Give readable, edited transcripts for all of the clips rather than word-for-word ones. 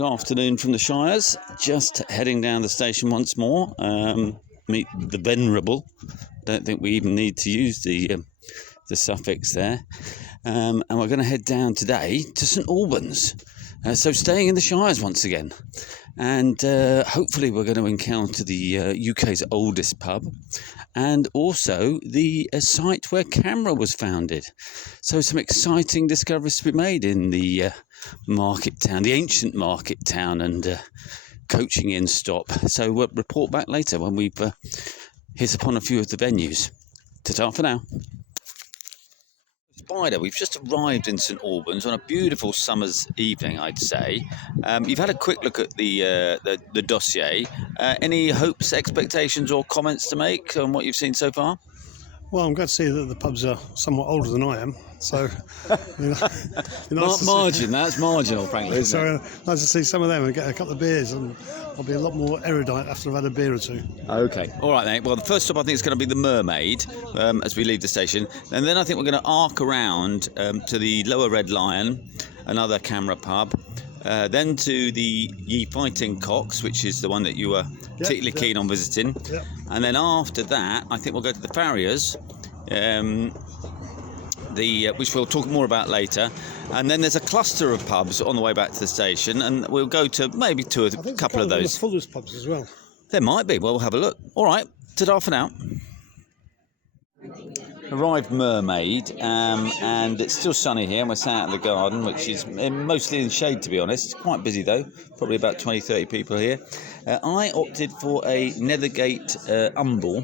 Good afternoon from the Shires. Just heading down the station once more. Meet the Venerable. Don't think we even need to use the suffix there. And we're going to head down today to St Albans. So staying in the Shires once again. And hopefully we're going to encounter the UK's oldest pub. And also the site where Camera was founded. So some exciting discoveries to be made in the market town, the ancient market town, and coaching in stop. So we'll report back later when we've hit upon a few of the venues. Ta-ta for now. Spider, we've just arrived in St Albans on a beautiful summer's evening, I'd say. You've had a quick look at the dossier. Any hopes, expectations or comments to make on what you've seen so far? Well, I'm glad to see that the pubs are somewhat older than I am, so That's marginal, frankly, isn't it? Nice to see some of them and get a couple of beers, and I'll be a lot more erudite after I've had a beer or two. Okay, all right then. Well, the first stop I think is going to be the Mermaid as we leave the station, and then I think we're going to arc around to the Lower Red Lion, another Camera pub. Then to the Ye Fighting Cocks, which is the one that you were particularly keen on visiting. Yep. And then after that, I think we'll go to the Farriers, which we'll talk more about later. And then there's a cluster of pubs on the way back to the station, and we'll go to maybe a couple of those. The Fuller's pubs as well. There might be. Well, we'll have a look. All right. Ta-da for now. Arrived Mermaid, and it's still sunny here, and we're sat out in the garden, which is mostly in shade, to be honest. It's quite busy though, probably about 20-30 people here. I opted for a Nethergate Umble,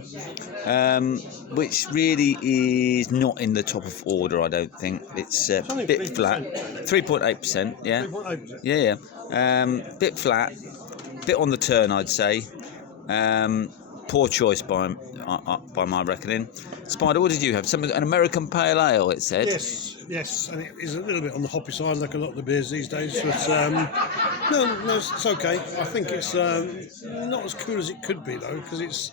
which really is not in the top of order, I don't think. It's a bit flat, 3.8%, yeah. 3.8%. Yeah. Bit flat, bit on the turn, I'd say. Poor choice by my reckoning. Spider, what did you have? An American Pale Ale, it said. Yes, and it is a little bit on the hoppy side, like a lot of the beers these days. But no, it's okay. I think it's not as cool as it could be though, because it's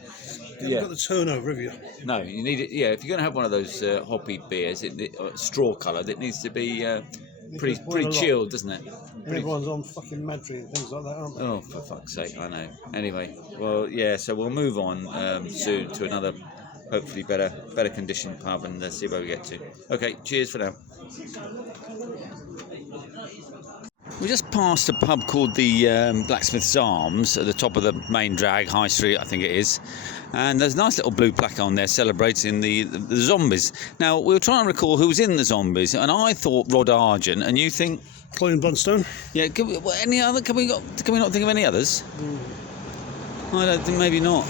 you've got the turnover, have you? No, you need it. Yeah, if you're going to have one of those hoppy beers, straw coloured, it needs to be pretty chilled, doesn't it? Everyone's on fucking Madry and things like that, aren't they? Oh, for fuck's sake, I know. Anyway, well, yeah, so we'll move on soon to another, hopefully better conditioned pub, and see where we get to. Okay, cheers for now. We just passed a pub called the Blacksmith's Arms at the top of the main drag, High Street, I think it is. And there's a nice little blue plaque on there celebrating the zombies. Now, we were trying to recall who was in the zombies, and I thought Rod Argent, and you think? Colin Blunstone. Yeah, any other? Can we not think of any others? I don't think, maybe not.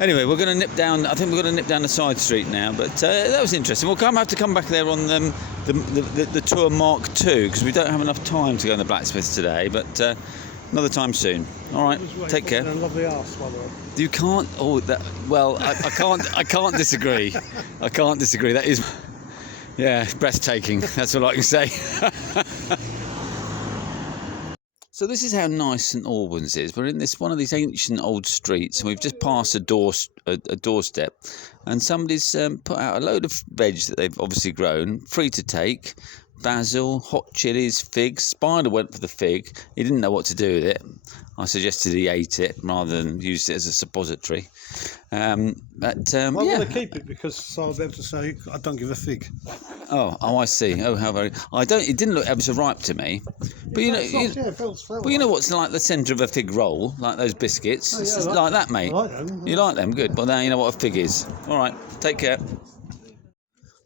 Anyway, we're going to nip down. I think we're going to nip down the side street now. But that was interesting. We'll have to come back there on the Tour Mark II, because we don't have enough time to go on the Blacksmiths today. But another time soon. All right, take care. Lovely arse, by the way. You can't. Oh, that. Well, I can't. I can't disagree. I can't disagree. That is. Yeah, breathtaking. That's all I can say. So this is how nice St Albans is. We're in one of these ancient old streets, and we've just passed a doorstep, and somebody's put out a load of veg that they've obviously grown, free to take. Basil, hot chilies, figs. Spider went for the fig. He didn't know what to do with it. I suggested he ate it rather than used it as a suppository. I'm going to keep it because I'll be able to say I don't give a fig. Oh, I see. Oh, how very. It didn't look ever so ripe to me. But you know what's like the centre of a fig roll, like those biscuits. Oh, yeah, it's like that, mate. I like them. You like them? Good. Well, now you know what a fig is. All right. Take care.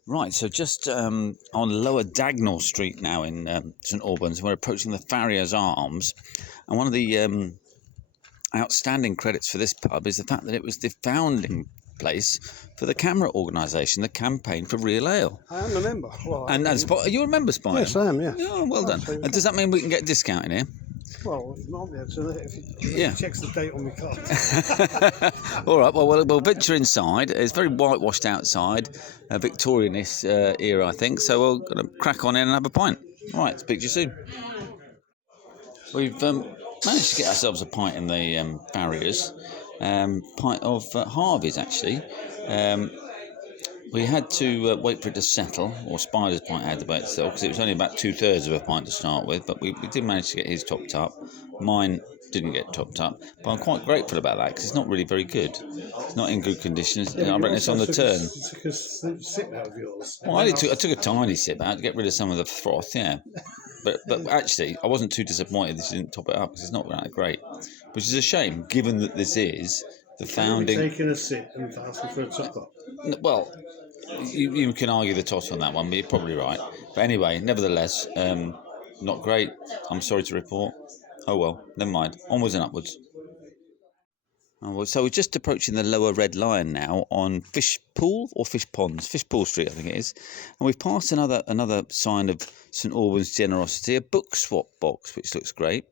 Right, so just on Lower Dagnall Street now in St Albans, we're approaching the Farriers Arms, and one of the outstanding credits for this pub is the fact that it was the founding place for the Camera organisation, the Campaign for Real Ale. I am a member. Well, you remember, Spider? Yes, I am, yeah. Oh, well done. And does that mean we can get a discount in here? Well, not yet, so if he checks the date on my card. All right, well, we'll venture inside. It's very whitewashed outside, Victorianist era, I think, so we're going to crack on in and have a pint. All right, speak to you soon. We've managed to get ourselves a pint in the Farriers, pint of Harvey's, actually. We had to wait for it to settle, or Spider's pint had to wait to settle, because it was only about 2/3 of a pint to start with, but we did manage to get his topped up. Mine didn't get topped up, but I'm quite grateful about that, because it's not really very good. It's not in good condition. I reckon it's on the turn. You took a sip out of yours. Well, I took a tiny sip out to get rid of some of the froth, yeah. But actually, I wasn't too disappointed that she didn't top it up, because it's not that great. Which is a shame, given that this is the founding... Taking a sip and asking for a top up. Well, you can argue the toss on that one, but you're probably right. But anyway, nevertheless, not great. I'm sorry to report. Oh well, never mind. Onwards and upwards. Oh, well, so we're just approaching the Lower Red Lion now on Fish Pool or Fish Ponds, Fish Pool Street, I think it is. And we've passed another sign of St Albans generosity, a book swap box, which looks great.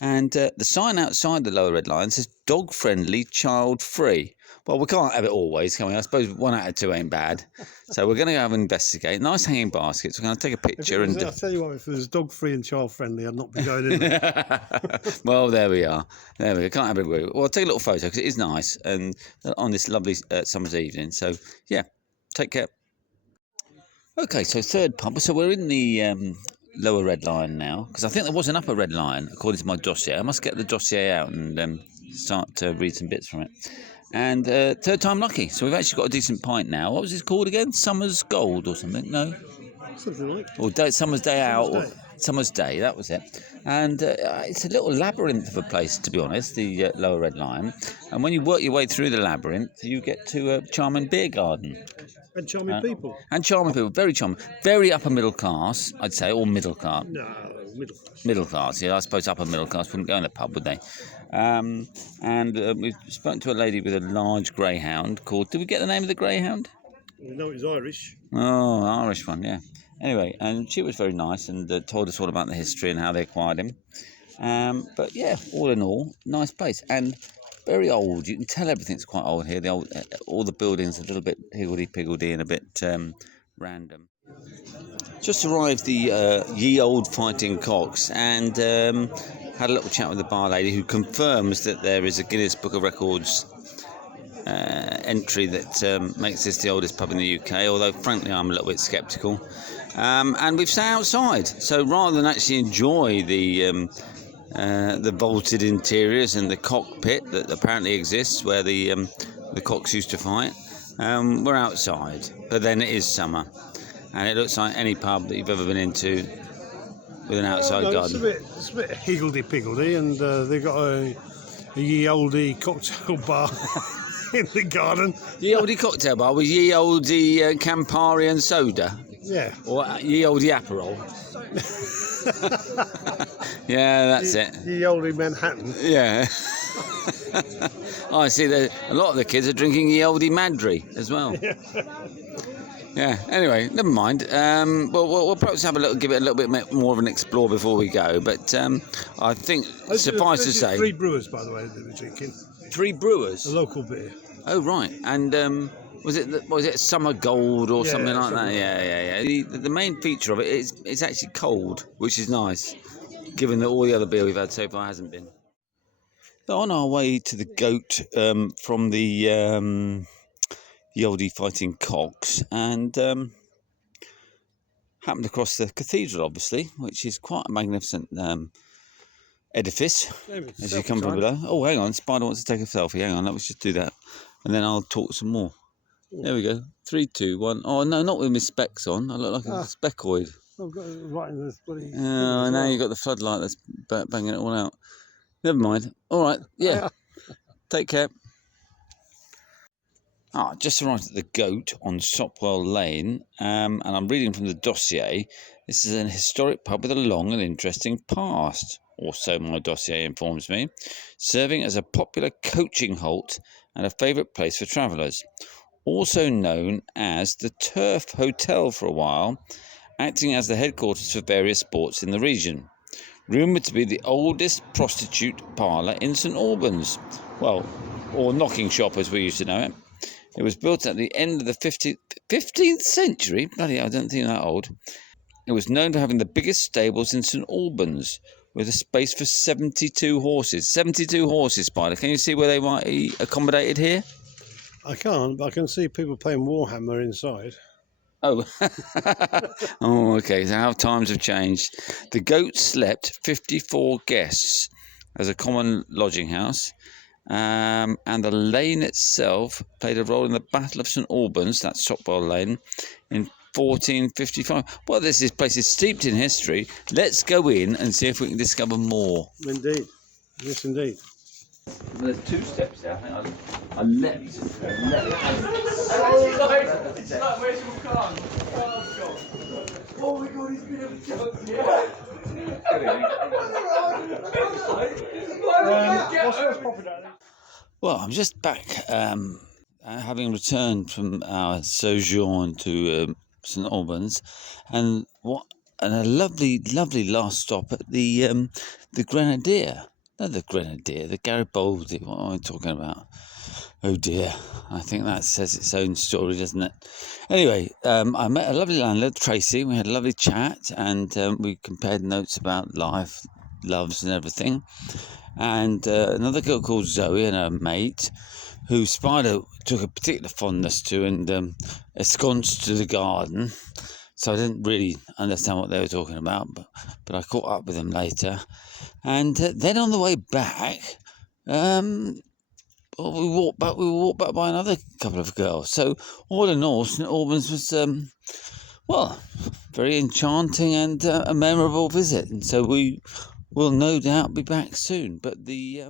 And the sign outside the Lower Red Lion says dog friendly, child free. Well, we can't have it always, can we? I suppose 1 out of 2 ain't bad. So we're going to go and investigate. Nice hanging baskets. We're going to take a picture. I'll tell you what, if it was dog free and child friendly, I'd not be going in there. Well, there we are. There we go. Can't have it. Well, I'll take a little photo because it is nice and on this lovely summer's evening. So, yeah, take care. Okay, so third pub. So we're in the Lower Red Lion now, because I think there was an Upper Red Lion, according to my dossier. I must get the dossier out and start to read some bits from it. And third time lucky, so we've actually got a decent pint now. What was this called again? Summer's Gold or something? No? Something like. Or Summer's Day Out. Or Summer's Day, that was it. And it's a little labyrinth of a place, to be honest, the Lower Red Lion. And when you work your way through the labyrinth, you get to a charming beer garden. And charming people. And charming people, very charming. Very upper middle class, I'd say, or middle class. No, middle class. Middle class, yeah. I suppose upper middle class wouldn't go in the pub, would they? We've spoken to a lady with a large greyhound called... Did we get the name of the greyhound? We know it's Irish. Oh, Irish one, yeah. Anyway, and she was very nice and told us all about the history and how they acquired him. But yeah, all in all, nice place and very old. You can tell everything's quite old here. All the buildings are a little bit higgledy-piggledy and a bit random. Just arrived the Ye Old Fighting Cocks and had a little chat with the bar lady who confirms that there is a Guinness Book of Records entry that makes this the oldest pub in the UK, although frankly I'm a little bit sceptical. And we've sat outside, so rather than actually enjoy the vaulted interiors and the cockpit that apparently exists where the cocks used to fight, we're outside. But then it is summer, and it looks like any pub that you've ever been into with an outside garden. It's a bit higgledy-piggledy, and they've got a ye oldie cocktail bar in the garden. Ye oldie cocktail bar with ye oldie Campari and soda. Yeah. Or ye oldie Aperol. Yeah, that's it. Ye oldie Manhattan. Yeah. I see that a lot of the kids are drinking ye oldie Madry as well. Yeah. Anyway, never mind. We'll perhaps give it a little bit more of an explore before we go. But I think suffice to say, 3 brewers, by the way, that we're drinking. 3 brewers. A local beer. Oh right, and was it Summer Gold or something like that? Gold. Yeah. The main feature of it is it's actually cold, which is nice, given that all the other beer we've had so far hasn't been. So on our way to the Goat from the oldie Fighting Cocks, and happened across the cathedral, obviously, which is quite a magnificent edifice as you come from below. Oh, hang on, Spider wants to take a selfie. Hang on, let's just do that, and then I'll talk some more. There we go. 3, 2, 1. Oh no, not with my specs on. I look like a specoid. I've got it right in this bloody. Oh, now you've got the floodlight that's banging it all out. Never mind. All right. Yeah. Take care. Just arrived at the Goat on Sopwell Lane, and I'm reading from the dossier. This is an historic pub with a long and interesting past, or so my dossier informs me, serving as a popular coaching halt and a favourite place for travellers. Also known as the Turf Hotel for a while, acting as the headquarters for various sports in the region. Rumoured to be the oldest prostitute parlour in St Albans. Well, or knocking shop as we used to know it. It was built at the end of the 15th century. Bloody hell, I don't think that old. It was known for having the biggest stables in St Albans, with a space for 72 horses. 72 horses, Spider. Can you see where they might be accommodated here? I can't, but I can see people playing Warhammer inside. Oh, oh, okay. So how times have changed. The Goat slept 54 guests as a common lodging house, and the lane itself played a role in the Battle of St Albans, that's Stockwell Lane, in 1455. Well, this place is steeped in history. Let's go in and see if we can discover more. Indeed, yes, indeed. There's 2 steps there. I leapt. Oh my god, he's been a joke. What's popping out? Well, I'm just back, having returned from our sojourn to St Albans, and a lovely last stop at the Grenadier. Not the Grenadier, the Garibaldi. What am I talking about? Oh dear, I think that says its own story, doesn't it? Anyway, I met a lovely landlord, Tracy. We had a lovely chat, and we compared notes about life, loves, and everything. And another girl called Zoe and her mate, who Spider took a particular fondness to and ensconced to the garden. So I didn't really understand what they were talking about, but I caught up with them later. And then on the way back, we walked back by another couple of girls. So all in all, St Albans was, well, very enchanting and a memorable visit. And so we will no doubt be back soon. But the